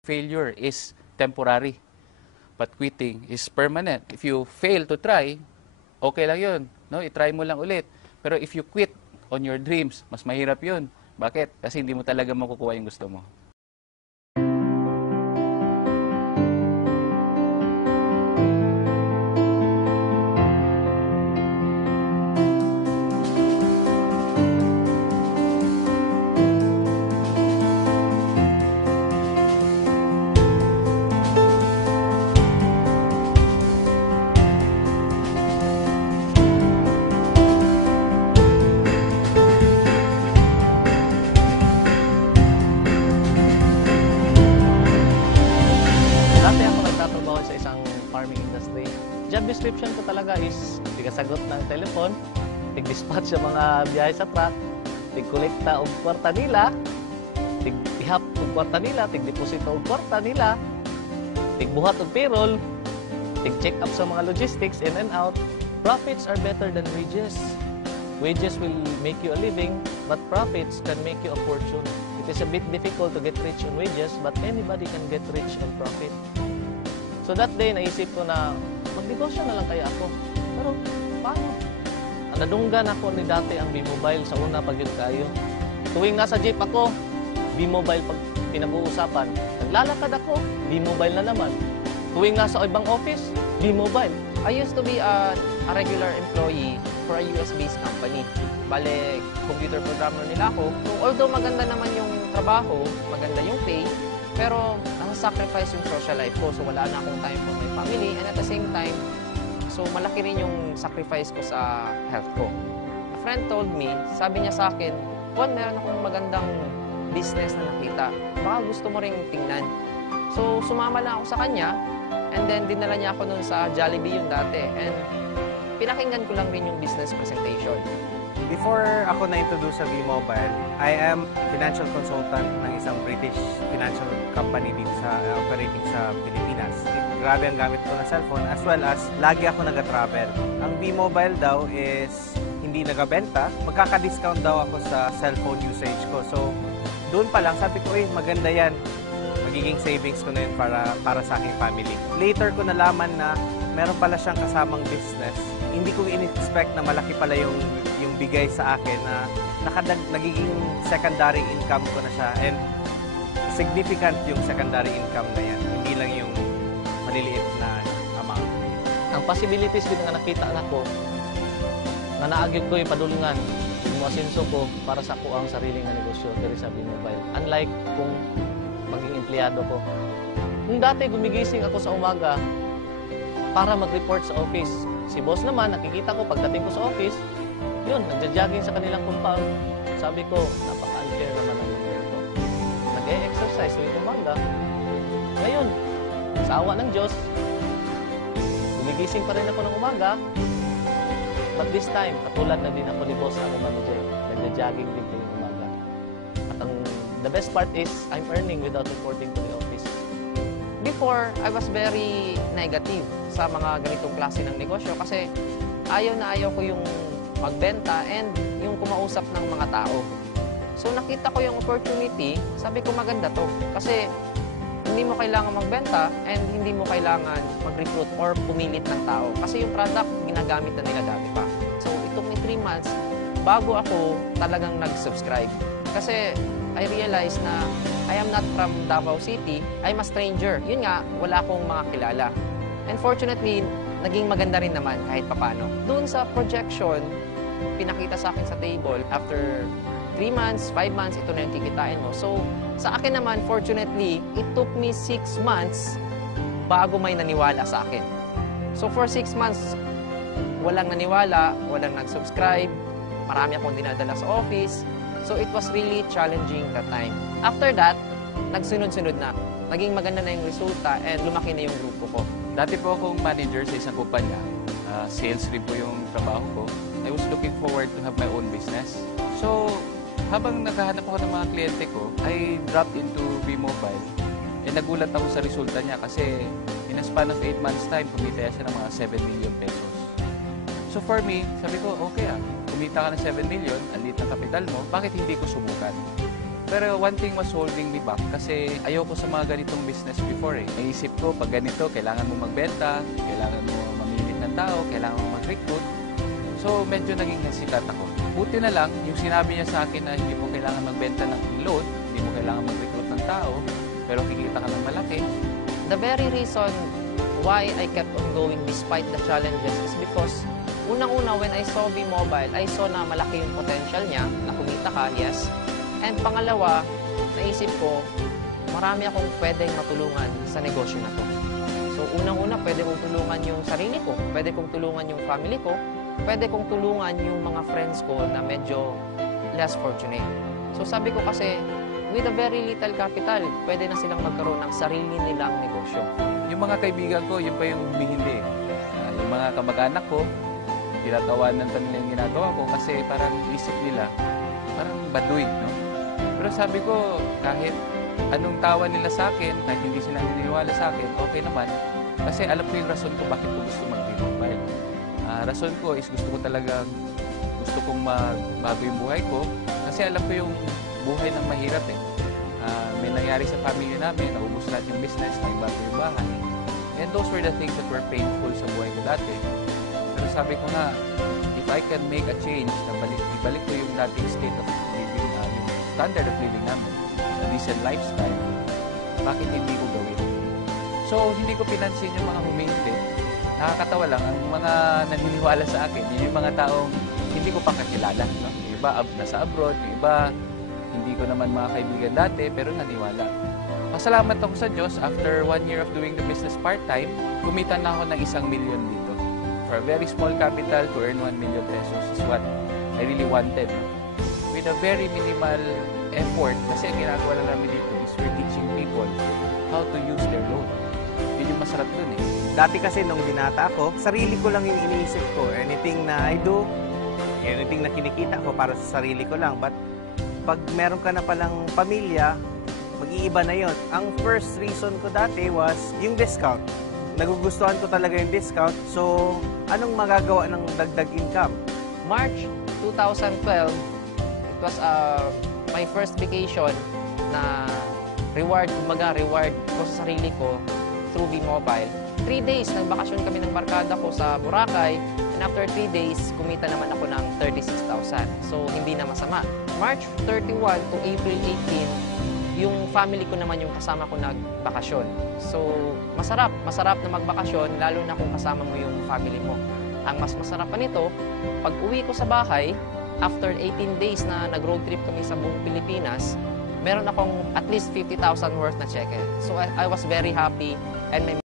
Failure is temporary, but quitting is permanent. If you fail to try, okay lang yun. No? I-try mo lang ulit. Pero if you quit on your dreams, mas mahirap yun. Bakit? Kasi hindi mo talaga makukuha yung gusto mo. Dati ako nagtatrabaho sa isang farming industry. Job description ko talaga is tigasagot ng telepon, tig-dispatch sa mga biyahe sa truck, tig-kolekta og kwarta nila, tig-ihap og kwarta nila, tig-deposito og kwarta nila, tig-buhat og payroll, tig-check up sa mga logistics in and out. Profits are better than wages. Wages will make you a living, but profits can make you a fortune. It is a bit difficult to get rich on wages, but anybody can get rich on profit. So that day, naisip ko na magnegosyo na lang kaya ako. Pero paano? Nadunggan ako ni dati ang B-Mobile sa una pag yun kayo. Tuwing nasa jeep ako, B-Mobile pag pinag-uusapan. Naglalakad ako, B-Mobile na naman. Tuwing nasa ibang office, B-Mobile. I used to be a regular employee for a US-based company. Bale, computer programmer nila ako. So, although maganda naman yung trabaho, maganda yung pay, pero nasa-sacrifice yung social life ko. So, wala na akong time for my family. And at the same time, so malaki rin yung sacrifice ko sa health ko. A friend told me, sabi niya sa akin, Juan, meron akong magandang business na nakita. Baka gusto mo ring tingnan. So, sumama lang ako sa kanya. And then, dinala niya ako nun sa Jollibee yung dati. And pinakinggan ko lang rin yung business presentation. Before ako na-introduce sa V-Mobile, I am financial consultant ng isang British financial company dito sa operating sa Pilipinas. Grabe ang gamit ko ng cellphone as well as lagi ako nag-travel. Ang V-Mobile daw is hindi nagabenta, magkaka-discount daw ako sa cellphone usage ko. So, doon pa lang sabi ko, maganda yan. Magiging savings ko na yun para sa aking family. Later ko nalaman na meron pala siyang kasamang business. Hindi ko in-expect na malaki pala yung bigay sa akin na nagiging secondary income ko na siya. And significant yung secondary income na yan. Hindi lang yung maliliit na amount. Ang possibilities din nga nakita ko, na naagyog ko yung padulungan, yung asenso ko para sa ko ang sariling na negosyo diri sa B-Mobile. Unlike kung maging empleyado ko. Kung dati gumigising ako sa umaga para mag-report sa office. Si boss naman, nakikita ko pagdating ko sa office, yun, nagja-jogging sa kanilang compound. Sabi ko, napaka-unfair naman ang nangyari ko. Nag-e-exercise tuwing umaga. Ngayon, sa awa ng Diyos, gumigising pa rin ako ng umaga. But this time, katulad na din ako ni boss, ang manager. Nagja-jogging din tuwing umaga. At the best part is, I'm earning without reporting to the office. Before, I was very negative sa mga ganitong klase ng negosyo kasi ayaw na ayaw ko yung magbenta and yung kumausap ng mga tao. So nakita ko yung opportunity, sabi ko maganda to kasi hindi mo kailangan magbenta and hindi mo kailangan mag-recruit or pumilit ng tao kasi yung product ginagamit na nila dati pa. So it took me 3 months bago ako talagang nag-subscribe kasi I realized na I am not from Davao City, I'm a stranger. Yun nga, wala akong mga kilala. And fortunately, naging maganda rin naman kahit papano. Doon sa projection, pinakita sa akin sa table, after 3 months, 5 months, ito na yung kikitain mo. So, sa akin naman, fortunately, it took me 6 months bago may naniwala sa akin. So, for 6 months, walang naniwala, walang nag-subscribe, marami akong dinadala sa office. So, it was really challenging that time. After that, nagsunod-sunod na. Naging maganda na yung resulta and lumaki na yung grupo ko. Dati po akong manager sa isang kumpanya. Sales rin po yung trabaho ko. I was looking forward to have my own business. So, habang naghahanap ako ng mga kliyente ko, I dropped into V-Mobile. Eh, nagulat ako sa resulta niya kasi in a span of 8 months time, kumita siya ng mga 7 million pesos. So for me, sabi ko, okay kumita ka ng 7 million, ang liit ng kapital mo, bakit hindi ko subukan? Pero one thing was holding me back kasi ayoko sa mga ganitong business before eh. Naisip ko, pag ganito, kailangan mo magbenta, kailangan mo mamili ng tao, kailangan mo mag-recruit. So, medyo naging hesitant ako. Buti na lang, yung sinabi niya sa akin na hindi mo kailangan magbenta ng load, hindi mo kailangan mag-recruit ng tao, pero kikita ka ng malaki. The very reason why I kept on going despite the challenges is because unang-una, when I saw V-Mobile, I saw na malaki yung potential niya, na kumita ka, yes. And pangalawa, naisip ko, marami akong pwedeng matulungan sa negosyo na to. So unang-una, pwede kong tulungan yung sarili ko, pwede kong tulungan yung family ko, pwede kong tulungan yung mga friends ko na medyo less fortunate. So sabi ko kasi, with a very little capital, pwede na silang magkaroon ng sarili nilang negosyo. Yung mga kaibigan ko, yun pa yung humihindi. Yung mga kamag-anak ko, tinatawanan pa nila yung ginagawa ko kasi parang isip nila, parang baduy, no? Pero sabi ko, kahit anong tawa nila sa akin, kahit hindi sila naniniwala sa akin, okay naman. Kasi alam ko yung rason ko bakit ko gusto mag-V-Mobile. Rason ko is gusto kong magbago yung buhay ko. Kasi alam ko yung buhay ng mahirap eh. May nangyari sa family namin, naubos lahat yung business, naibago yung bahay. And those were the things that were painful sa buhay ko dati. Pero sabi ko na, if I can make a change, ibalik ko yung dating state of living, yung standard of living namin, a decent lifestyle, bakit hindi ko gawin? So, hindi ko pinansin yung mga humihindi. Nakakatawa lang, ang mga naniniwala sa akin, yung mga taong hindi ko pa kakilala. No? Yung iba nasa abroad, yung iba hindi ko naman mga kaibigan dati, pero naniwala. Pasalamat ako sa Diyos, after 1 year of doing the business part-time, kumita na ako ng 1 million dito. For a very small capital, to earn 1 million pesos is what I really wanted. With a very minimal effort, kasi ang ginagawa na namin dito is we're teaching people how to use their loan. Yun yung masarap dun eh. Dati kasi nung binata ako, sarili ko lang yung iniisip ko. Anything na I do, anything na kinikita ko para sa sarili ko lang. But pag meron ka na palang pamilya, mag-iiba na yon. Ang first reason ko dati was yung discount. Nagugustuhan ko talaga yung discount. So, anong magagawa ng dagdag income? March 2012, it was my first vacation na reward ko sa sarili ko through V-Mobile. 3 days, nagbakasyon kami ng barkada ko sa Boracay, and after 3 days, kumita naman ako ng 36,000. So, hindi na masama. March 31 to April 18, yung family ko naman yung kasama ko nagbakasyon. So, masarap na magbakasyon, lalo na kung kasama mo yung family mo. Ang mas masarap pa nito, pag uwi ko sa bahay, after 18 days na nag-road trip kami sa buong Pilipinas, meron akong at least 50,000 worth na cheque. So, I was very happy and my